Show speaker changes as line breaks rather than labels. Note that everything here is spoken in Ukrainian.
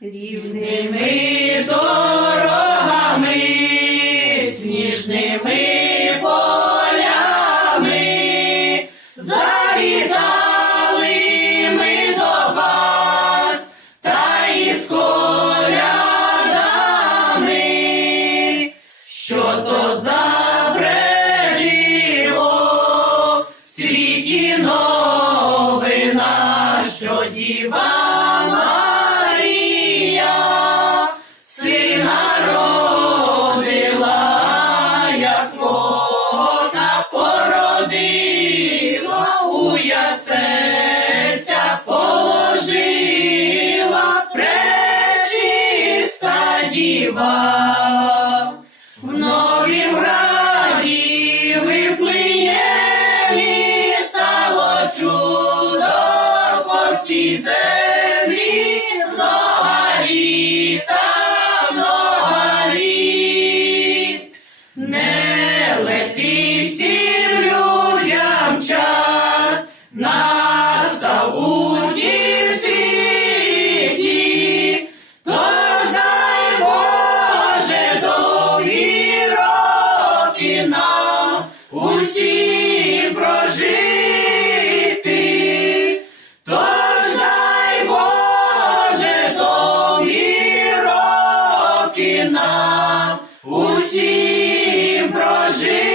рівними дорогами, сніжними полями, завітали ми до вас, та із колядами, що то за предиво світі новина, що діва породила, у серця положила пречиста діва. В новім граді Вифлеємі стало чудо по настав усім світі, тож дай Боже довгі роки нам усім прожити, тож дай Боже довгі роки нам усім прожити.